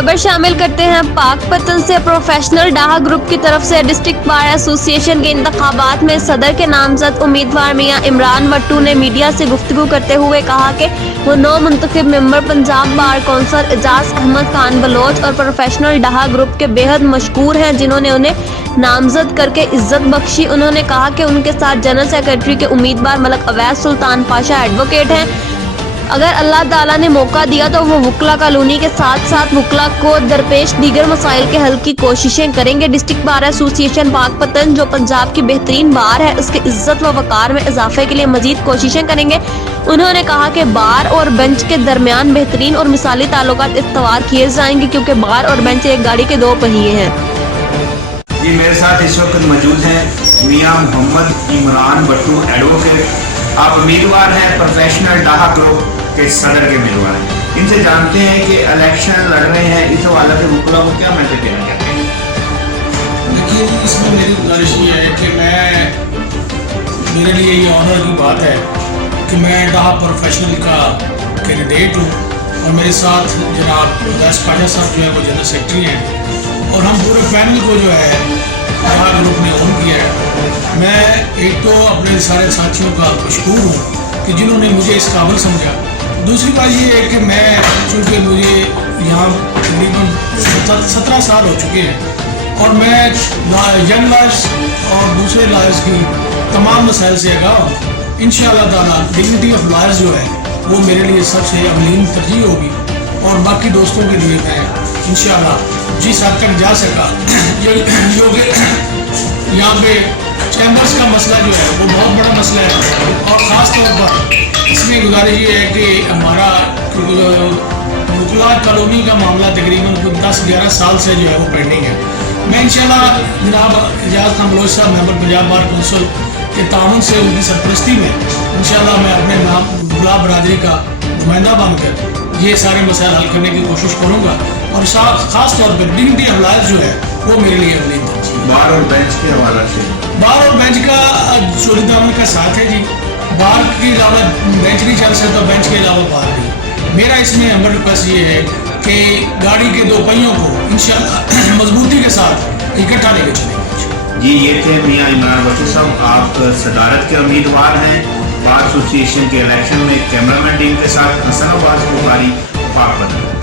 खबर शामिल करते हैं पाकपतन से। प्रोफेशनल डाहा ग्रुप की तरफ से डिस्ट्रिक्ट बार एसोसिएशन के इंतखाबात में सदर के नामजद उम्मीदवार मियां इमरान वट्टू ने मीडिया से गुफ्तगू करते हुए कहा कि वो नौ मुंतखब member Punjab bar council Ejaz Ahmed Khan Baloch और प्रोफेशनल डाहा ग्रुप के बेहद मशकूर हैं जिन्होंने उन्हें नामजद करके इज्जत बख्शी। उन्होंने कहा कि उनके साथ जनरल सेक्रेटरी के उम्मीदवार मलक अवैस सुल्तान पाशा एडवोकेट हैं। अगर अल्लाह ताला ने मौका दिया तो वो वकला कॉलोनी के साथ साथ वकला को दरपेश दीगर मसाइल के हल की कोशिशें करेंगे। डिस्ट्रिक्ट बार एसोसिएशन पाकपतन जो पंजाब की बेहतरीन बार है उसके इज्जत व वकार में इजाफे के लिए मजीद कोशिशें करेंगे। उन्होंने कहा कि बार और बेंच के दरमियान बेहतरीन और मिसाली ताल्लुकात इस्तवार किए जाएंगे क्योंकि बार और बेंच एक गाड़ी के दो पहिए हैं। जी मेरे साथ इस वक्त मौजूद हैं मियां मोहम्मद इमरान वट्टू एडवोकेट। आप उम्मीदवार हैं प्रोफेशनल डाहा ग्रुप के सदर के उम्मीदवार हैं। इनसे जानते हैं कि इलेक्शन लड़ रहे हैं, इस हवाले से वकला को क्या मैसेज देना चाहते हैं? देखिए, इसमें मेरी गुजारिश ये है कि मेरे लिए ये ऑनर की बात है कि मैं डाहा प्रोफेशनल का कैंडिडेट हूँ और मेरे साथ जनाब अवैस पाशा साहब जो है वो जनरल सेक्रेटरी हैं और हम पूरे पैनल को जो है डाहा ग्रुप ने ऑन किया है। मैं एक तो अपने सारे साथियों का मशकूर हूँ कि जिन्होंने मुझे इस काबिल समझा। दूसरी बात ये है कि मैं चूँकि मुझे यहाँ तकरीबन 17 साल हो चुके हैं और मैं यंग लॉयर्स और दूसरे लॉयर्स की तमाम मसाइल से आगाह हूँ। इंशाअल्लाह ताला डिग्निटी ऑफ लॉयर्स जो है वो मेरे लिए सबसे अवलीन तरजीह होगी और बाकी दोस्तों के लिए मैं इंशाअल्लाह जिस हद तक जा सका यहाँ पे चैम्बर्स का मसला जो है वो बहुत बड़ा मसला है और ख़ास तौर पर इसमें गुजारिश ये है कि हमारा वकला कॉलोनी का मामला तकरीबन 10-11 साल से जो है वो पेंडिंग है। मैं इंशाल्लाह जनाब एजाज खान बलोच साहब मेंबर पंजाब बार कौंसिल के ताउन से उनकी सरपरस्ती में इंशाल्लाह मैं अपने नाम वकला बरादरी का नुमाइंदा बनकर ये सारे मसाइल हल करने की कोशिश करूँगा और ख़ास तौर पर डिग्निटी ऑफ लॉयर्स जो है वो मेरे लिए अवलीन है। बार और बेंच के हवाले से बार और बेंच का चोरी दामन का साथ है जी। बार के अलावा बेंच नहीं चल सकता, बेंच के अलावा बार नहीं। मेरा इसमें हमारे रिक्वेस्ट ये है कि गाड़ी के दो पहियों को इंशाल्लाह मजबूती के साथ इकट्ठा लेकर चलेंगे। जी ये थे मियां इमरान वट्टू साहब, आप सदारत के उम्मीदवार हैं बार एसोसिएशन के इलेक्शन में। कैमरामैन टीम के साथ हसन अब्बास बुखारी पाकपतन।